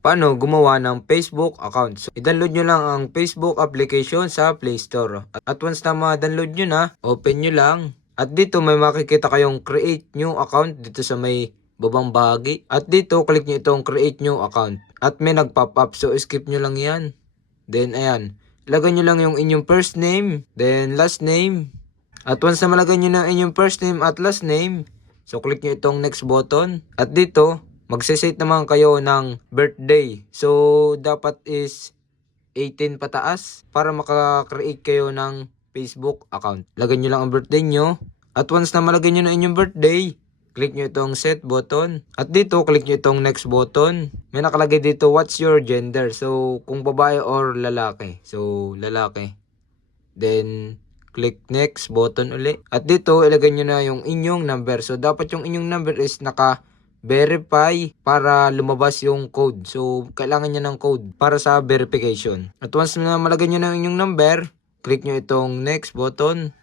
Paano gumawa ng Facebook account? So, i-download nyo lang ang Facebook application sa Play Store. At once na ma-download nyo na, open nyo lang. At dito may makikita kayong create new account dito sa may babang bahagi. At dito, click nyo itong create new account. At may nag-pop up, so skip nyo lang yan. Then, ayan. Ilagay nyo lang yung inyong first name, then last name. At once na malagay nyo na inyong first name at last name, so click nyo itong next button. At dito, magse-set naman kayo ng birthday. So, dapat is 18 pataas para makaka-create kayo ng Facebook account. Lagay nyo lang ang birthday nyo. At once na malagay nyo na inyong birthday, click nyo itong set button. At dito, click nyo itong next button. May nakalagay dito, what's your gender? So, kung babae or lalaki. So, lalaki. Then, click next button uli. At dito, ilagay nyo na yung inyong number. So, dapat yung inyong number is naka-verify para lumabas yung code. So, kailangan nyo ng code para sa verification. At once na malagay nyo na yung inyong number, click nyo itong next button.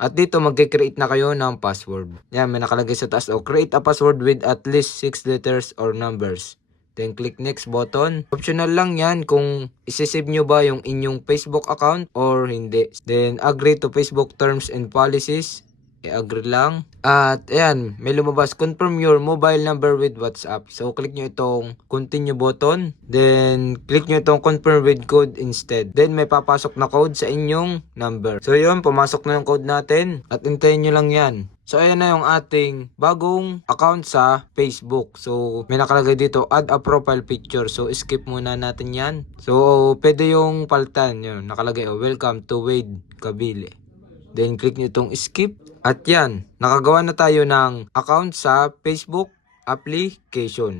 At dito, mag-create na kayo ng password. Yan, may nakalagay sa taas. Create a password with at least 6 letters or numbers. Then, click next button. Optional lang yan kung isisave nyo ba yung inyong Facebook account or hindi. Then, agree to Facebook terms and policies. I-agree lang. At, ayan, may lumabas. Confirm your mobile number with WhatsApp. So, click nyo itong continue button. Then, click nyo itong confirm with code instead. Then, may papasok na code sa inyong number. So, yun, pumasok na yung code natin. At, hintayin nyo lang yan. So, ayan na yung ating bagong account sa Facebook. So, may nakalagay dito, add a profile picture. So, skip muna natin yan. So, pwede yung palitan. Yun, nakalagay, welcome to Wade Kabile. Then, click nyo itong skip. At yan, nakagawa na tayo ng account sa Facebook application.